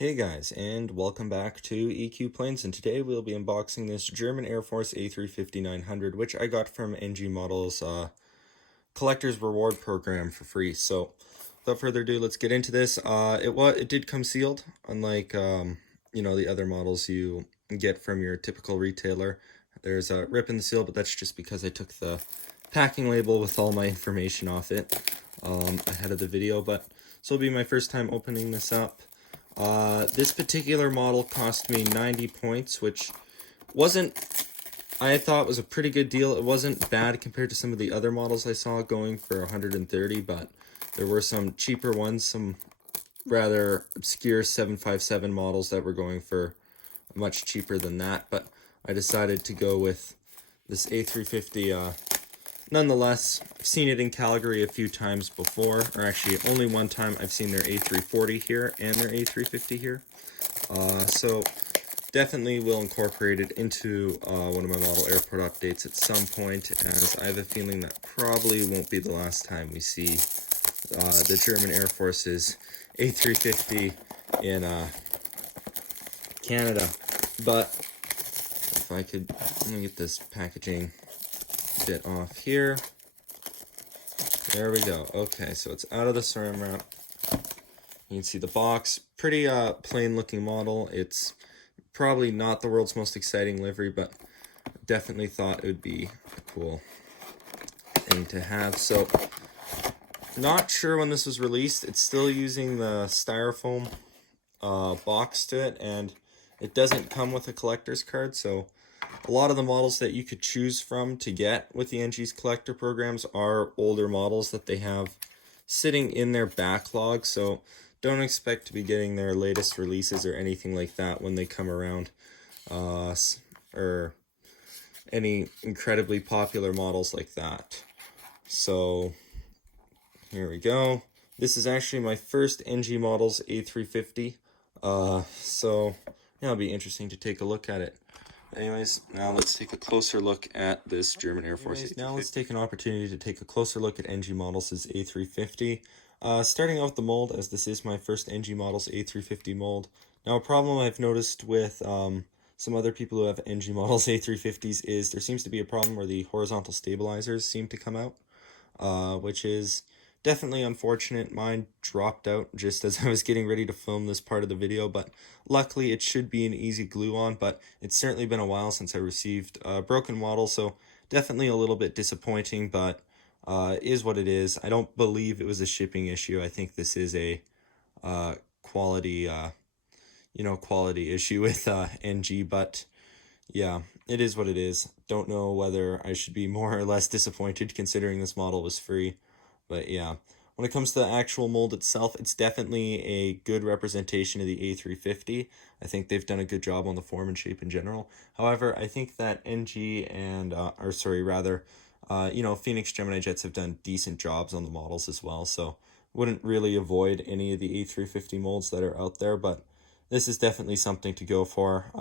Hey guys, and welcome back to EQ Planes, and today we'll be unboxing this German Air Force A350-900, which I got from NG Models Collector's Reward Program for free. So, without further ado, let's get into this. It did come sealed, unlike the other models you get from your typical retailer. There's a rip in the seal, but that's just because I took the packing label with all my information off it ahead of the video. But this will be my first time opening this up. This particular model cost me 90 points, which I thought was a pretty good deal. It wasn't bad compared to some of the other models I saw going for 130, but there were some cheaper ones, some rather obscure 757 models that were going for much cheaper than that, but I decided to go with this A350. Nonetheless, I've seen it in Calgary a few times before, or actually only one time. I've seen their A340 here and their A350 here. So definitely will incorporate it into one of my model airport updates at some point, as I have a feeling that probably won't be the last time we see the German Air Force's A350 in Canada. But if I could, let me get this packaging bit off here. There we go. Okay, so it's out of the saran wrap. You can see the box. Pretty plain looking model. It's probably not the world's most exciting livery, but definitely thought it would be a cool thing to have. So not sure when this was released. It's still using the styrofoam box to it, and it doesn't come with a collector's card. So a lot of the models that you could choose from to get with the NG's collector programs are older models that they have sitting in their backlog, so don't expect to be getting their latest releases or anything like that when they come around, or any incredibly popular models like that. So here we go. This is actually my first NG Models A350, so yeah, it'll be interesting to take a look at it. Anyways, now let's take a closer look at this German Air Force A350. Now let's take an opportunity to take a closer look at NG Models' A350. Starting out with the mold, as this is my first NG Models A350 mold. Now, a problem I've noticed with some other people who have NG Models A350s is there seems to be a problem where the horizontal stabilizers seem to come out, which is definitely unfortunate. Mine dropped out just as I was getting ready to film this part of the video, but luckily it should be an easy glue on, but it's certainly been a while since I received a broken model, so definitely a little bit disappointing, but is what it is. I don't believe it was a shipping issue. I think this is a quality issue with NG, but yeah, it is what it is. Don't know whether I should be more or less disappointed considering this model was free. But yeah, when it comes to the actual mold itself, it's definitely a good representation of the A350. I think they've done a good job on the form and shape in general. However, I think that NG and, Phoenix Gemini Jets have done decent jobs on the models as well. So wouldn't really avoid any of the A350 molds that are out there, but this is definitely something to go for.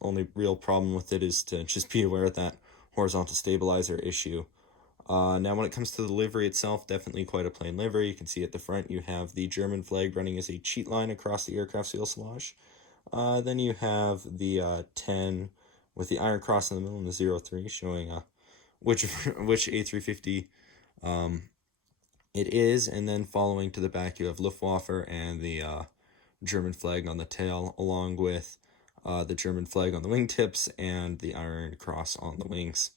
Only real problem with it is to just be aware of that horizontal stabilizer issue. Now, when it comes to the livery itself, definitely quite a plain livery. You can see at the front you have the German flag running as a cheat line across the aircraft's fuselage. Then you have the 10 with the iron cross in the middle and the 03 showing which A350 it is. And then following to the back you have Luftwaffe and the German flag on the tail, along with the German flag on the wingtips and the iron cross on the wings.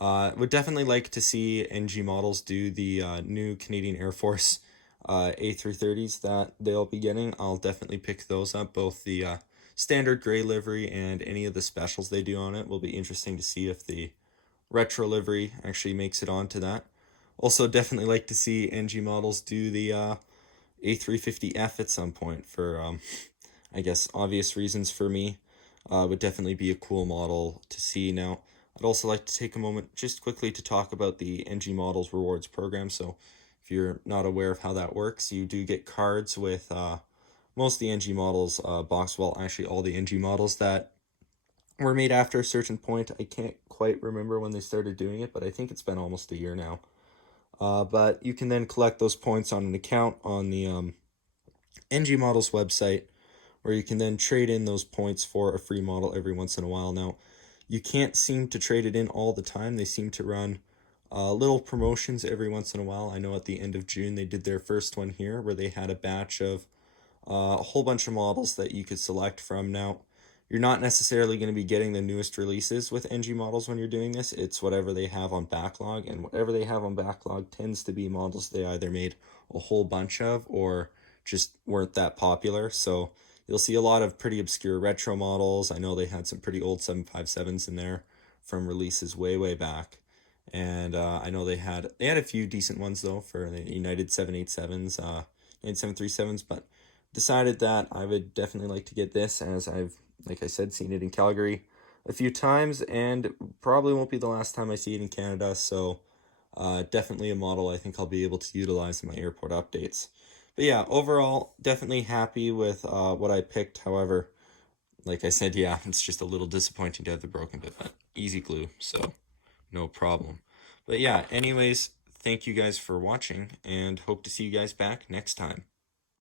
Would definitely like to see NG Models do the new Canadian Air Force A330s that they'll be getting. I'll definitely pick those up, both the standard gray livery and any of the specials they do on it. Will be interesting to see if the retro livery actually makes it onto that. Also, definitely like to see NG Models do the A350F at some point for, I guess, obvious reasons for me. Would definitely be a cool model to see. Now, I'd also like to take a moment just quickly to talk about the NG Models Rewards program. So if you're not aware of how that works, you do get cards with most of the NG Models box, well, actually all the NG models that were made after a certain point. I can't quite remember when they started doing it, but I think it's been almost a year now. But you can then collect those points on an account on the NG Models website, or you can then trade in those points for a free model every once in a while. Now, you can't seem to trade it in all the time. They seem to run little promotions every once in a while. I know at the end of June they did their first one here where they had a batch of a whole bunch of models that you could select from. Now, you're not necessarily going to be getting the newest releases with NG models when you're doing this. It's whatever they have on backlog, and whatever they have on backlog tends to be models they either made a whole bunch of or just weren't that popular. So you'll see a lot of pretty obscure retro models. I know they had some pretty old 757s in there from releases way back. And I know they had a few decent ones though for the United 787s, and 737s, but decided that I would definitely like to get this, as I've, like I said, seen it in Calgary a few times and probably won't be the last time I see it in Canada. So definitely a model I think I'll be able to utilize in my airport updates. But yeah, overall, definitely happy with what I picked. However, like I said, yeah, it's just a little disappointing to have the broken bit, but easy glue, so no problem. But yeah, anyways, thank you guys for watching and hope to see you guys back next time.